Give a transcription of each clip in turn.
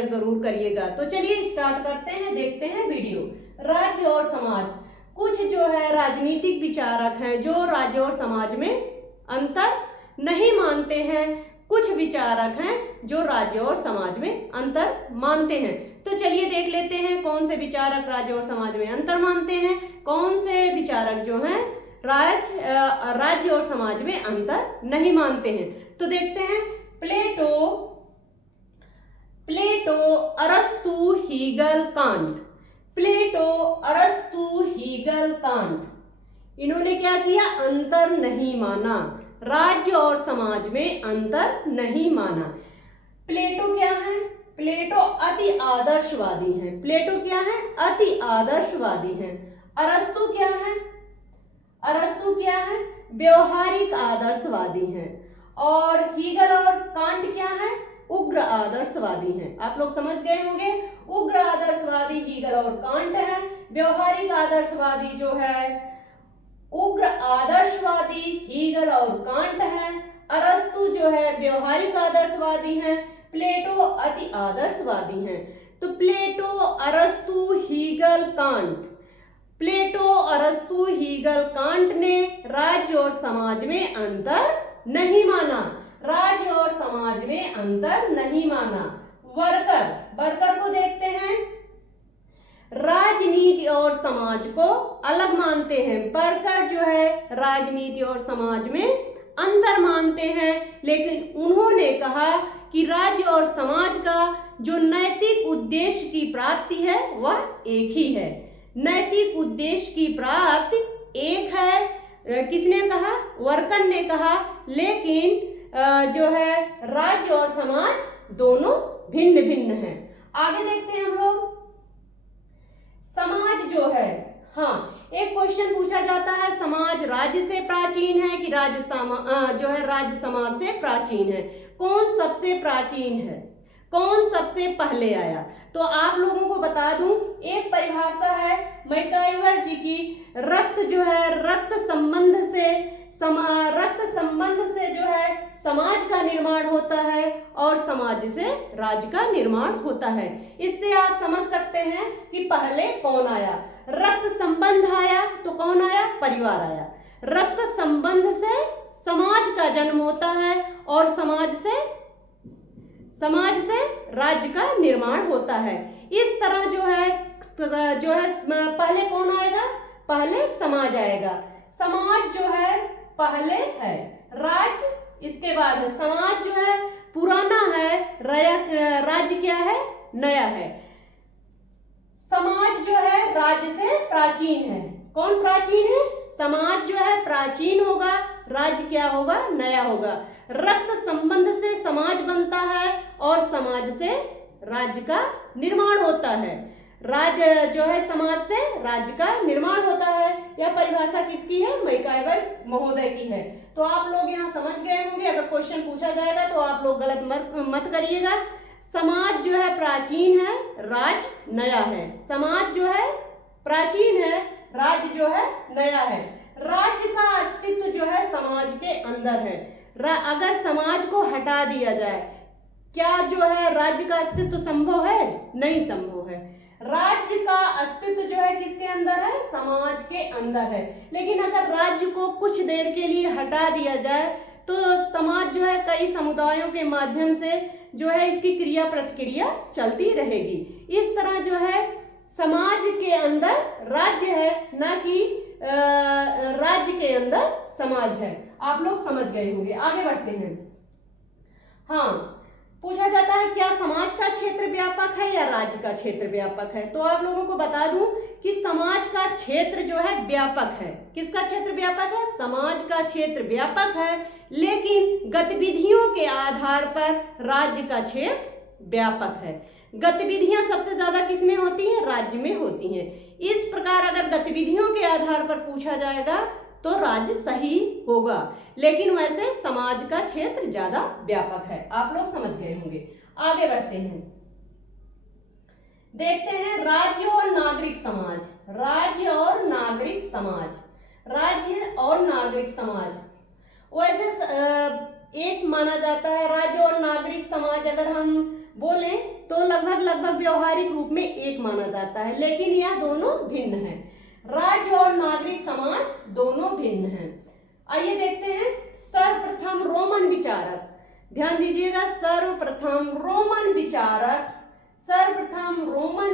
जरूर करिएगा। तो चलिए स्टार्ट करते हैं, देखते हैं वीडियो। राज्य और समाज। कुछ जो है राजनीतिक विचारक हैं जो राज्य और समाज में अंतर नहीं मानते हैं, कुछ विचारक हैं जो राज्य और समाज में अंतर मानते हैं। तो चलिए देख लेते हैं कौन से विचारक राज्य और समाज में अंतर मानते हैं, कौन से विचारक जो हैं राज्य और समाज में अंतर नहीं मानते हैं। तो देखते हैं, प्लेटो, अरस्तु, हीगल, कांट। प्लेटो, अरस्तु, हीगल, कांट, इन्होंने क्या किया? अंतर नहीं माना, राज्य और समाज में अंतर नहीं माना। प्लेटो क्या है? प्लेटो अति आदर्शवादी हैं। प्लेटो क्या है? अति आदर्शवादी हैं। अरस्तु क्या है? अरस्तु क्या है? व्यवहारिक आदर्शवादी हैं। और हीगल और कांट क्या है? उग्र आदर्शवादी हैं। आप लोग समझ गए होंगे, उग्र आदर्शवादी हीगल और कांट है, व्यवहारिक आदर्शवादी जो है उग्र आदर्शवादी हीगल और कांट है, अरस्तु जो है व्यवहारिक आदर्शवादी हैं, प्लेटो अति आदर्शवादी हैं। तो प्लेटो, अरस्तु, हीगल, कांट, प्लेटो, अरस्तु, हीगल, कांट ने राज्य और समाज में अंतर नहीं माना, राज्य और समाज में अंतर नहीं माना। वर्कर को देखते हैं, राजनीति और समाज को अलग मानते हैं। वर्कर जो है राजनीति और समाज में अंतर मानते हैं, लेकिन उन्होंने कहा कि राज्य और समाज का जो नैतिक उद्देश्य की प्राप्ति है वह एक ही है। नैतिक उद्देश्य की प्राप्ति एक है। किसने कहा? वर्कर ने कहा। लेकिन जो है राज्य और समाज दोनों भिन्न भिन्न हैं। आगे देखते हैं हम लोग, समाज जो है, हाँ, एक क्वेश्चन पूछा जाता है, समाज राज्य से प्राचीन है कि राज्य समाज से प्राचीन है? कौन सबसे प्राचीन है, कौन सबसे पहले आया? तो आप लोगों को बता दूं, एक परिभाषा है मैकाइवर जी की, रक्त जो है रक्त संबंध से जो है समाज का निर्माण होता है और समाज से राज्य का निर्माण होता है। इससे आप समझ सकते हैं कि पहले कौन आया। रक्त संबंध आया तो कौन आया? परिवार आया। रक्त संबंध से समाज का जन्म होता है और समाज से राज्य का निर्माण होता है। इस तरह जो है पहले कौन आएगा? पहले समाज आएगा। समाज जो है पहले है, राज्य इसके बाद है। समाज जो है पुराना है, राज्य क्या है? नया है। समाज जो है राज्य से प्राचीन है। कौन प्राचीन है? समाज जो है प्राचीन होगा, राज्य क्या होगा? नया होगा। रक्त संबंध से समाज बनता है और समाज से राज्य का निर्माण होता है। राज्य जो है समाज से राज्य का निर्माण होता है। यह परिभाषा किसकी है? मैकाइवर महोदय की है। तो आप लोग यहाँ समझ गए होंगे। अगर क्वेश्चन पूछा जाएगा तो आप लोग गलत मत करिएगा। समाज जो है प्राचीन है, राज्य नया है। समाज जो है प्राचीन है, राज्य जो है नया है। राज्य का अस्तित्व जो है समाज के अंदर है। अगर समाज को हटा दिया जाए, क्या जो है राज्य का अस्तित्व संभव है? नहीं संभव है। राज्य का अस्तित्व जो है किसके अंदर है? समाज के अंदर है। लेकिन अगर राज्य को कुछ देर के लिए हटा दिया जाए तो समाज जो है कई समुदायों के माध्यम से जो है इसकी क्रिया प्रतिक्रिया चलती रहेगी। इस तरह जो है समाज के अंदर राज्य है, ना कि राज्य के अंदर समाज है। आप लोग समझ गए होंगे। आगे बढ़ते हैं। हाँ, पूछा जाता है क्या समाज का क्षेत्र व्यापक है या राज्य का क्षेत्र व्यापक है? तो आप लोगों को बता दूं कि समाज का क्षेत्र जो है व्यापक है। किसका क्षेत्र व्यापक है? समाज का क्षेत्र व्यापक है, लेकिन गतिविधियों के आधार पर राज्य का क्षेत्र व्यापक है। गतिविधियां सबसे ज्यादा किस में होती हैं? राज्य में होती हैं। इस प्रकार अगर गतिविधियों के आधार पर पूछा जाएगा तो राज्य सही होगा, लेकिन वैसे समाज का क्षेत्र ज्यादा व्यापक है। आप लोग समझ गए होंगे। आगे बढ़ते हैं, देखते हैं राज्य और नागरिक समाज। राज्य और नागरिक समाज, राज्य और नागरिक समाज वैसे एक माना जाता है। राज्य और नागरिक समाज अगर हम बोले तो लगभग व्यवहारिक रूप में एक माना जाता है, लेकिन यह दोनों भिन्न है। राज्य और नागरिक समाज दोनों भिन्न हैं। आइए देखते हैं सर्वप्रथम रोमन विचारक, ध्यान दीजिएगा, सर्वप्रथम रोमन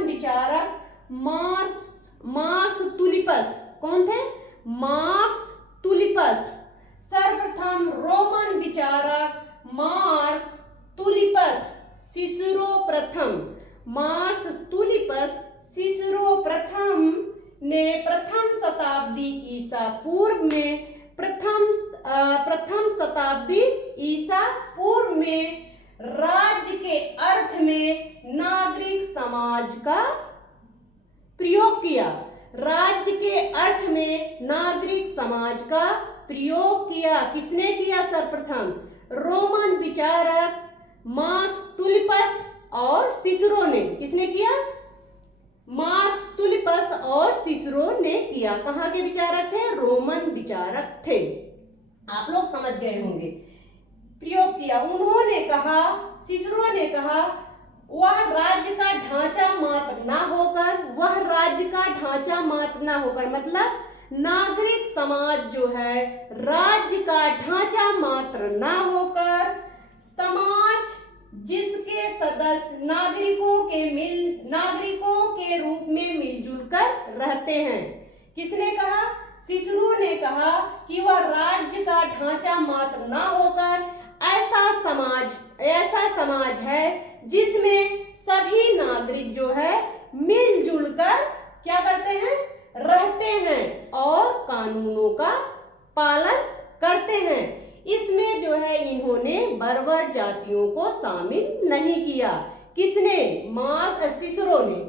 विचारक मार्क्स तुलिपस। कौन थे? मार्क्स तुलिपस। सर्वप्रथम रोमन विचारक मार्क्स तुलिपस। सिसरो प्रथम, मार्क्स तुलिपस सिसरो प्रथम ने प्रथम शताब्दी ईसा पूर्व में प्रथम शताब्दी ईसा पूर्व में राज्य के अर्थ में नागरिक समाज का प्रयोग किया। राज्य के अर्थ में नागरिक समाज का प्रयोग किया। किसने किया? सर्वप्रथम रोमन विचारक मार्क्स तुलिपस और सिसरो ने। किसने किया? मार्क्स तुलिपस और सिसरो ने किया। कहाँ के विचारक थे? रोमन विचारक थे। आप लोग समझ गए होंगे। प्रयोग किया। उन्होंने कहा, सिसरो ने कहा, वह राज्य का ढांचा मात्र ना होकर, मतलब नागरिक समाज जो है राज्य का ढांचा मात्र ना होकर, समाज जिसके सदस्य नागरिकों के रूप में मिलजुल कर रहते हैं। किसने कहा? सिसरो ने कहा कि वह राज्य का ढांचा मात्र ना होकर ऐसा समाज है जिसमें सभी नागरिक जो है मिलजुल कर क्या करते हैं? रहते हैं और कानूनों का पालन करते हैं। इसमें जो है इन्होंने बर्बर जातियों को शामिल नहीं किया। किसने?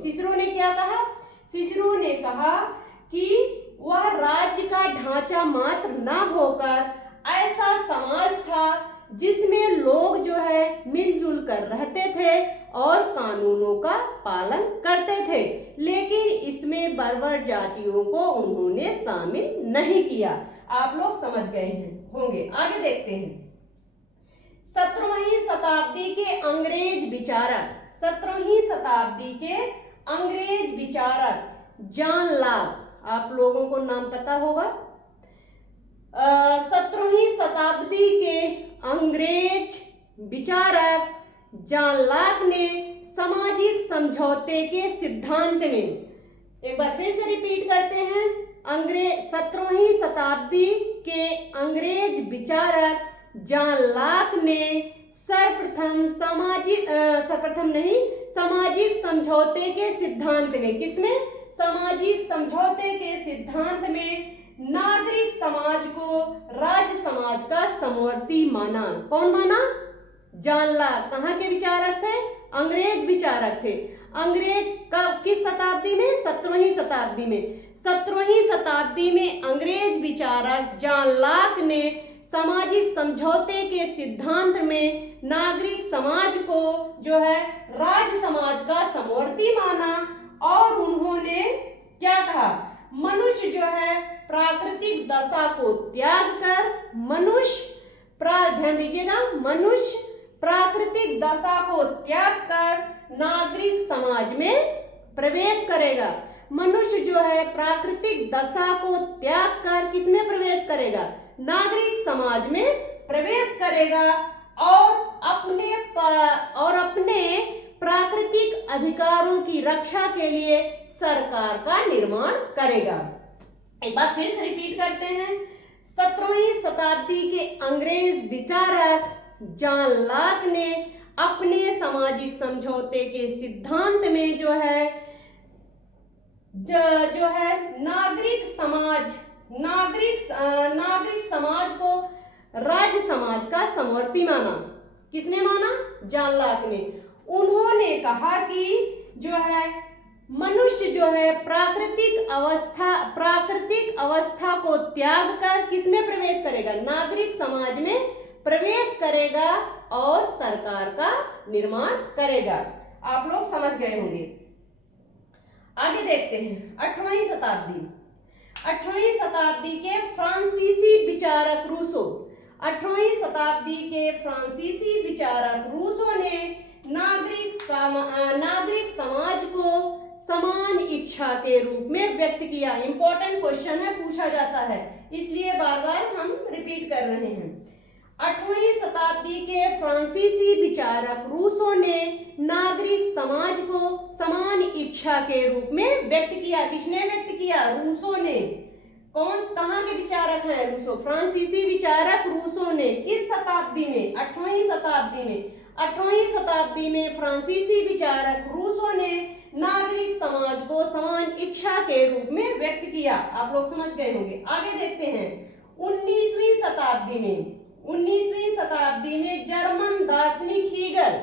सिसरो ने क्या कहा? सिसरो ने कहा कि वह राज्य का ढांचा मात्र ना होकर ऐसा समाज था जिसमें लोग जो है मिलजुल कर रहते थे और कानूनों का पालन करते थे, लेकिन इसमें बर्बर जातियों को उन्होंने शामिल नहीं किया। आप लोग समझ गए होंगे। आगे देखते हैं 17वीं शताब्दी के अंग्रेज विचारक जॉन लॉक। आप लोगों को नाम पता होगा। 17वीं शताब्दी के अंग्रेज विचारक जॉन लॉक ने सामाजिक समझौते के सिद्धांत में, एक बार फिर से रिपीट करते हैं, 17वीं शताब्दी के अंग्रेज विचारक जॉन लॉक ने सर्वप्रथम सामाजिक समझौते के सिद्धांत में, किसमें? सामाजिक समझौते के सिद्धांत में नागरिक समाज को राज्य समाज का समवर्ती माना। कौन माना? John Locke. कहाँ के विचारक थे? अंग्रेज विचारक थे। अंग्रेज किस शताब्दी में? 17वीं शताब्दी में। 17वीं शताब्दी में अंग्रेज विचारक जॉन लॉक ने सामाजिक समझौते के सिद्धांत में नागरिक समाज को जो है राज्य समाज का समवर्ती माना और उन्होंने क्या कहा? मनुष्य जो है प्राकृतिक दशा को त्याग कर ध्यान दीजिएगा, मनुष्य प्राकृतिक दशा को त्याग कर नागरिक समाज में प्रवेश करेगा। मनुष्य जो है प्राकृतिक दशा को त्याग कर किसमें प्रवेश करेगा? नागरिक समाज में प्रवेश करेगा और अपने प्राकृतिक अधिकारों की रक्षा के लिए सरकार का निर्माण करेगा। एक बार फिर से रिपीट करते हैं। 17वीं शताब्दी के अंग्रेज विचारक जॉन लॉक ने अपने सामाजिक समझौते के सिद्धांत में जो है नागरिक समाज को राज्य समाज का समवर्ती माना। किसने माना? जॉन लॉक ने। उन्होंने कहा कि जो है मनुष्य जो है प्राकृतिक अवस्था को त्याग कर किसमें प्रवेश करेगा? नागरिक समाज में प्रवेश करेगा और सरकार का निर्माण करेगा। आप लोग समझ गए होंगे। आगे देखते हैं 18वीं शताब्दी। 18वीं शताब्दी के फ्रांसीसी विचारक रूसो। 18वीं शताब्दी के फ्रांसीसी विचारक रूसो ने नागरिक समाज को समान इच्छा के रूप में व्यक्त किया। इंपॉर्टेंट क्वेश्चन है, पूछा जाता है, इसलिए बार बार हम रिपीट कर रहे हैं। 8वीं शताब्दी के फ्रांसीसी विचारक रूसो ने नागरिक समाज को समान इच्छा के रूप में व्यक्त किया। किसने व्यक्त किया? रूसो ने। कहाँ के विचारक हैं? रूसो, फ्रांसीसी विचारक रूसो ने। किस शताब्दी में? 8वीं शताब्दी में। 8वीं शताब्दी में फ्रांसीसी विचारक रूसो ने नागरिक समाज को समान इच्छा के रूप में व्यक्त किया। आप लोग समझ गए होंगे। आगे देखते हैं। 19वीं शताब्दी में 19वीं शताब्दी में जर्मन दार्शनिक हीगल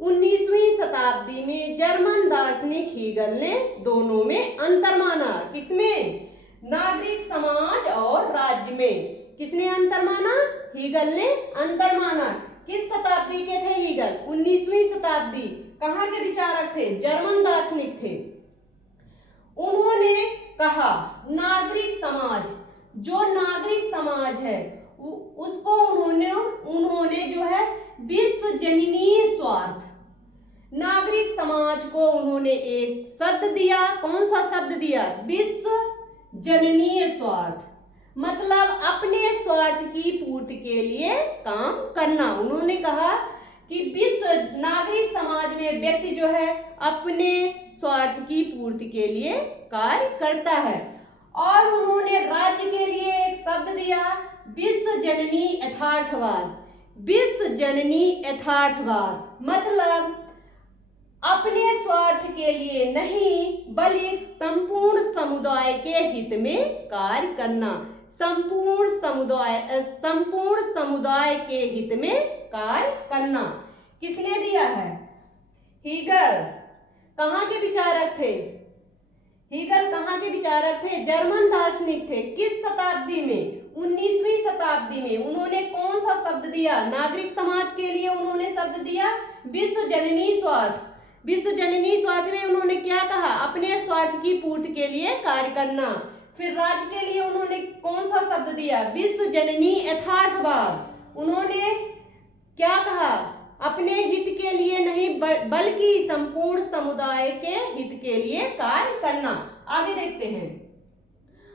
19वीं शताब्दी में जर्मन दार्शनिक हीगल ने दोनों में अंतर माना। किसमें? नागरिक समाज और राज्य में। किसने अंतर माना? हीगल ने अंतर माना। किस शताब्दी के थे हीगल? 19वीं शताब्दी। कहाँ के विचारक थे? जर्मन दार्शनिक थे। उन्होंने कहा नागरिक समाज, जो नागरिक समाज है उसको उन्होंने जो है विश्व जननीय स्वार्थ, नागरिक समाज को उन्होंने एक शब्द दिया। कौन सा शब्द दिया? विश्व जननीय स्वार्थ, मतलब अपने स्वार्थ की पूर्ति के लिए काम करना। उन्होंने कहा कि विश्व नागरिक समाज में व्यक्ति जो है अपने स्वार्थ की पूर्ति के लिए कार्य करता है। और उन्होंने राज्य के लिए एक शब्द दिया, विश्व जननी यथार्थवाद। विश्व जननी यथार्थवाद मतलब अपने स्वार्थ के लिए नहीं बल्कि संपूर्ण समुदाय के हित में कार्य करना। संपूर्ण समुदाय के हित में कार्य करना। किसने दिया है? हीगल। कहाँ के विचारक थे? हीगल कहाँ के विचारक थे? जर्मन दार्शनिक थे। किस शताब्दी में? 19वीं शताब्दी में। उन्होंने कौन सा शब्द दिया? नागरिक समाज के लिए उन्होंने शब्द दिया विश्व जननी स्वार्थ। विश्व जननी स्वार्थ में उन्होंने क्या कहा? अपने स्वार्थ की पूर्ति के लिए कार्य करना। फिर राज्य के लिए उन्होंने कौन सा शब्द दिया? विश्व जननी यथार्थवाद। उन्होंने क्या कहा? अपने हित के लिए नहीं बल्कि संपूर्ण समुदाय के हित के लिए कार्य करना। आगे देखते हैं।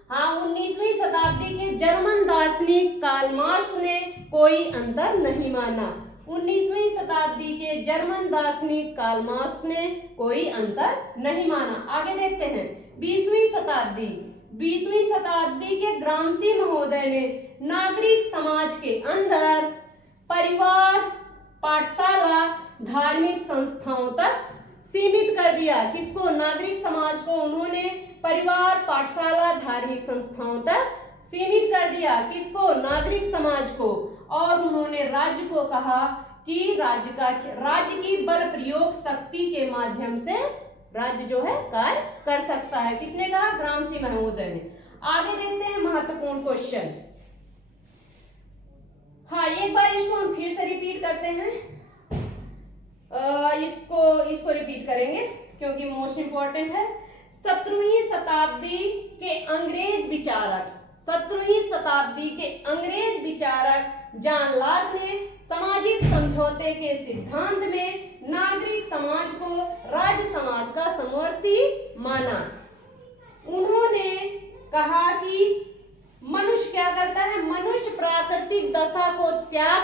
हाँ, 19वीं शताब्दी के जर्मन दार्शनिक कार्ल मार्क्स ने कोई अंतर नहीं माना। 19वीं शताब्दी के जर्मन दार्शनिक कार्ल मार्क्स ने कोई अंतर नहीं माना। आगे देखते हैं। 20वीं शताब्दी के ग्रामसी महोदय ने नागरिक समाज के अंदर परिवार, पाठशाला, धार्मिक संस्थाओं तक सीमित कर दिया। किसको? नागरिक समाज को उन्होंने परिवार, पाठशाला, धार्मिक संस्थाओं तक सीमित कर दिया। किसको? नागरिक समाज को। और उन्होंने राज्य को कहा कि राज्य की बल प्रयोग शक्ति के माध्यम से राज्य जो है कार्य कर सकता है। किसने कहा? ग्रामसी महोदय ने। आगे देखते हैं महत्वपूर्ण क्वेश्चन। हाँ, एक बार इसको हम फिर से रिपीट करते हैं। इसको रिपीट करेंगे क्योंकि मोस्ट इंपॉर्टेंट है। 17वीं शताब्दी के अंग्रेज विचारक जॉन लॉक ने सामाजिक समझौते के सिद्धांत में नागरिक समाज को राज्य समाज का समवर्ती माना। उन्होंने कहा कि मनुष्य क्या करता है? मनुष्य प्राकृतिक दशा को त्याग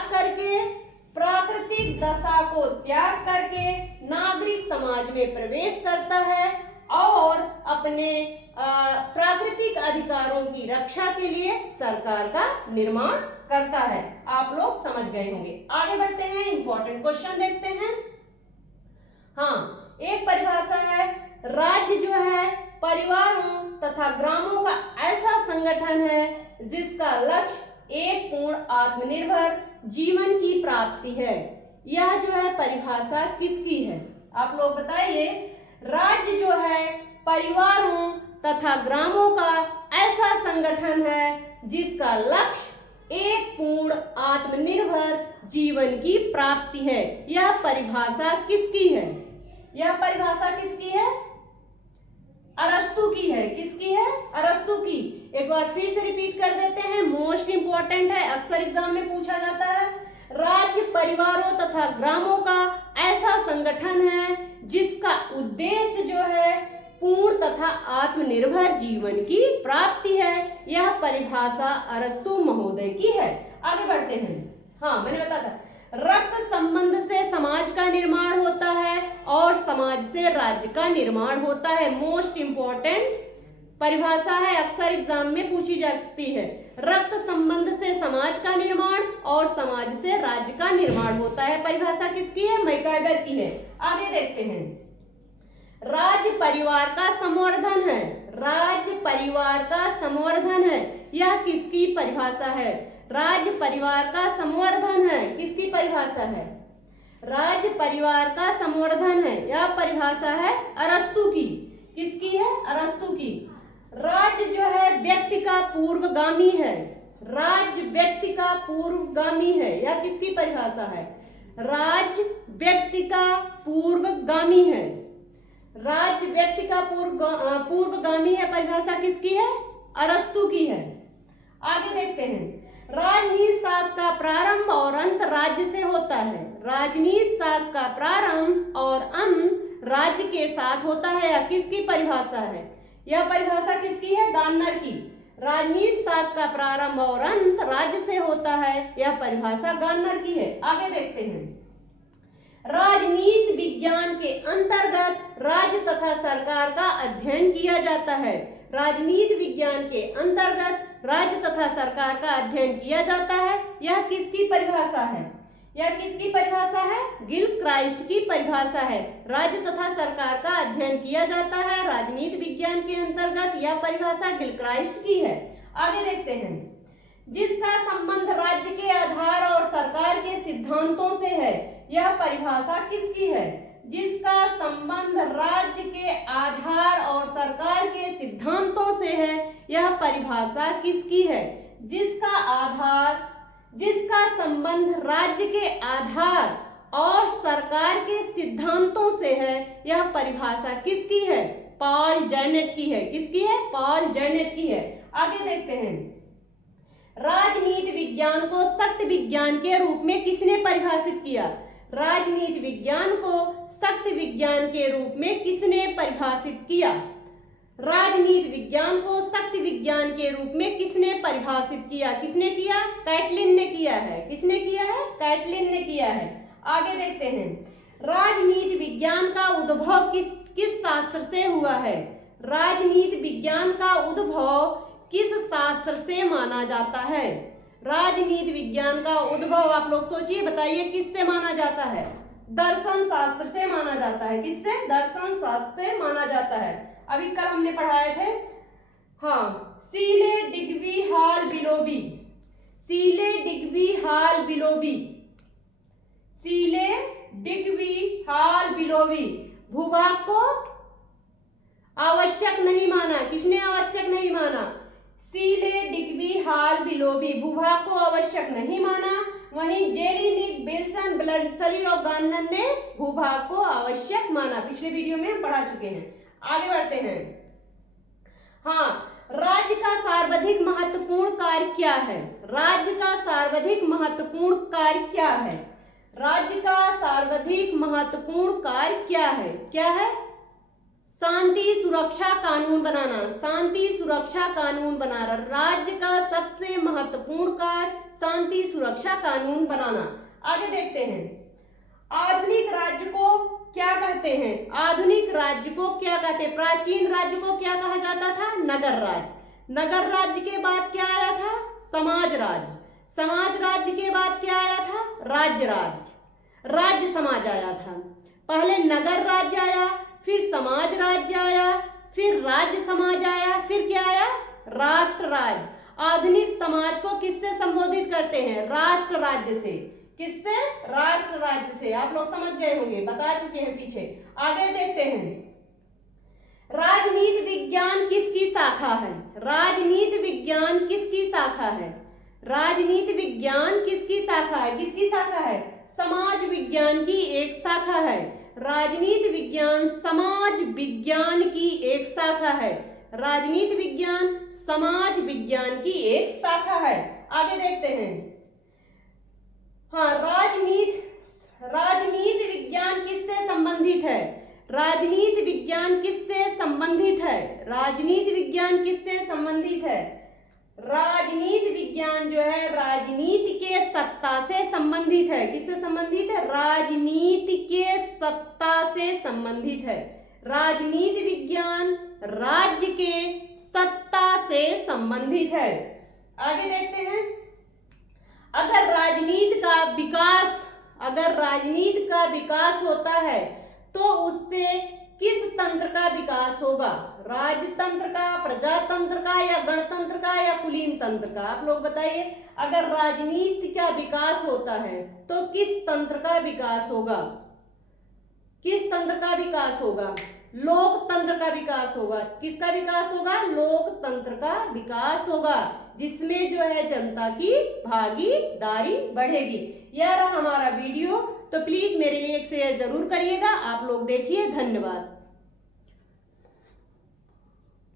करके नागरिक समाज में प्रवेश करता है और अपने प्राकृतिक अधिकारों की रक्षा के लिए सरकार का निर्माण करता है। आप लोग समझ गए होंगे। आगे बढ़ते हैं, इंपॉर्टेंट क्वेश्चन देखते हैं। हाँ, एक परिभाषा है, राज्य जो है परिवारों तथा ग्रामों का ऐसा संगठन है जिसका लक्ष्य एक पूर्ण आत्मनिर्भर जीवन की प्राप्ति है। यह जो है परिभाषा किसकी है? आप लोग बताइए। राज्य जो है परिवारों तथा ग्रामों का ऐसा संगठन है जिसका लक्ष्य एक पूर्ण आत्मनिर्भर जीवन की प्राप्ति है। यह परिभाषा किसकी है? यह परिभाषा किसकी है? अरस्तू की है। किसकी है? अरस्तू की। एक बार फिर से रिपीट कर देते हैं, मोस्ट इंपॉर्टेंट है, अक्सर एग्जाम में पूछा जाता है। राज्य परिवारों तथा ग्रामों का ऐसा संगठन है जिसका उद्देश्य जो है पूर्ण तथा आत्मनिर्भर जीवन की प्राप्ति है। यह परिभाषा अरस्तु महोदय की है। आगे बढ़ते हैं। हाँ, मैंने बताया था रक्त संबंध से समाज का निर्माण होता है और समाज से राज्य का निर्माण होता है। मोस्ट इंपॉर्टेंट परिभाषा है, अक्सर एग्जाम में पूछी जाती है। रक्त संबंध से समाज का निर्माण और समाज से राज्य का निर्माण होता है। परिभाषा किसकी है? मैकाइवर की है। आगे देखते हैं। राज्य परिवार का संवर्धन है। राज्य परिवार का संवर्धन है, यह किसकी परिभाषा है? राज्य परिवार का संवर्धन है, किसकी परिभाषा है? राज्य परिवार का संवर्धन है, यह परिभाषा है अरस्तु की। किसकी है? अरस्तु की। राज्य जो है व्यक्ति का पूर्वगामी है। राज्य व्यक्ति का पूर्वगामी है, यह किसकी परिभाषा है? राज्य व्यक्ति का पूर्वगामी है। राज्य व्यक्ति का पूर्वगामी है, परिभाषा किसकी है? अरस्तु की है। आगे देखते हैं। राजनीति शास्त्र का प्रारंभ और अंत राज्य से होता है। राजनीति शास्त्र का प्रारंभ और अंत राज्य के साथ होता है, यह किसकी परिभाषा है? यह परिभाषा किसकी है? गार्नर की। राजनीति शास्त्र का प्रारंभ और अंत राज्य से होता है, यह परिभाषा गार्नर की है। आगे देखते हैं। राजनीति विज्ञान के अंतर्गत राज्य तथा सरकार का अध्ययन किया जाता है। राजनीति विज्ञान के अंतर्गत राज्य तथा सरकार का अध्ययन किया जाता है, यह किसकी परिभाषा है? यह किसकी परिभाषा है? गिलक्राइस्ट की परिभाषा है। राज्य तथा सरकार का अध्ययन किया जाता है राजनीति विज्ञान के अंतर्गत, यह परिभाषा गिलक्राइस्ट की है। आगे देखते हैं। जिसका संबंध राज्य के आधार और सरकार के सिद्धांतों से है, यह परिभाषा किसकी है? जिसका संबंध राज्य के आधार और सरकार के सिद्धांतों से है, यह परिभाषा किसकी है? जिसका संबंध राज्य के आधार और सरकार के सिद्धांतों से है, यह परिभाषा किसकी है? पॉल जैनेट की है। किसकी है? पॉल जैनेट की है। आगे देखते हैं। राजनीति विज्ञान को सत्य विज्ञान के रूप में किसने परिभाषित किया? राजनीति विज्ञान को सत्य विज्ञान के रूप में किसने परिभाषित किया? राजनीति विज्ञान को सत्य विज्ञान के रूप में किसने परिभाषित किया? किसने किया? कैटलिन ने किया है। किसने किया है? कैटलिन ने किया है। आगे देखते हैं। राजनीति विज्ञान का उद्भव किस शास्त्र से हुआ है? राजनीति विज्ञान का उद्भव किस शास्त्र से माना जाता है? राजनीति विज्ञान का उद्भव आप लोग सोचिए, बताइए किससे माना जाता है? दर्शन शास्त्र से माना जाता है। किससे? दर्शन शास्त्र से माना जाता है। अभी कल हमने पढ़ाए थे। हाँ, सीले डिग्वी हाल बिलोबी। सीले डिग्वी हाल बिलोबी। सीले डिग्वी हाल बिलोबी। भूभाग को आवश्यक नहीं माना। किसने आवश्यक नहीं माना? सीले डिग्वी हाल बिलोबी भूभाग को आवश्यक नहीं माना। वहीं जेलिनिक, विल्सन, ब्लडसली और गार्नर ने भूभाग को आवश्यक माना। पिछले वीडियो में हम पढ़ा चुके हैं। आगे बढ़ते हैं। हाँ, राज्य का सर्वाधिक महत्वपूर्ण कार्य क्या है? राज्य का सर्वाधिक महत्वपूर्ण कार्य क्या है? राज्य का सर्वाधिक महत्वपूर्ण कार्य क्या है? क्या है? शांति सुरक्षा कानून बनाना। शांति सुरक्षा कानून बनाना राज्य का सबसे महत्वपूर्ण कार्य शांति सुरक्षा कानून बनाना। आगे देखते हैं। आधुनिक राज्य को क्या कहते हैं? आधुनिक राज्य को क्या कहते हैं? प्राचीन राज्य को क्या कहा जाता था? नगर राज्य। नगर राज्य के बाद क्या आया था? समाज राज्य। समाज राज्य के बाद क्या आया था? राज्य राज्य। राज्य समाज आया था। पहले नगर राज्य आया, फिर समाज राज्य आया, फिर राज्य समाज आया, फिर क्या आया? राष्ट्र राज्य। आधुनिक समाज को किससे संबोधित करते हैं? राष्ट्र राज्य से। किससे? राष्ट्र राज्य से। आप लोग समझ गए होंगे, बता चुके हैं पीछे। आगे देखते हैं। राजनीति विज्ञान किसकी शाखा है? राजनीति विज्ञान किसकी शाखा है? राजनीति विज्ञान किसकी शाखा है? किसकी शाखा है? समाज विज्ञान की एक शाखा है। राजनीति विज्ञान समाज विज्ञान की एक शाखा है। राजनीति विज्ञान समाज विज्ञान की एक शाखा है। आगे देखते हैं। हाँ, राजनीति विज्ञान किससे संबंधित है? राजनीति विज्ञान किससे संबंधित है? राजनीति विज्ञान किससे संबंधित है? राजनीति विज्ञान जो है राजनीति के सत्ता से संबंधित है। किससे संबंधित है? राजनीति के सत्ता से संबंधित है। राजनीति विज्ञान राज्य के सत्ता से संबंधित है। आगे देखते हैं, अगर राजनीति का विकास होता है तो उससे किस तंत्र का विकास होगा? राजतंत्र का, प्रजातंत्र का, या गणतंत्र का, या कुलीन तंत्र का? आप लोग बताइए। अगर राजनीति का विकास होता है तो किस तंत्र का विकास होगा? किस तंत्र का विकास होगा? लोकतंत्र का विकास होगा। किसका विकास होगा? लोकतंत्र का विकास होगा, जिसमें जो है जनता की भागीदारी बढ़ेगी। यह रहा हमारा वीडियो, तो प्लीज मेरे लिए एक शेयर जरूर करिएगा। आप लोग देखिए। धन्यवाद।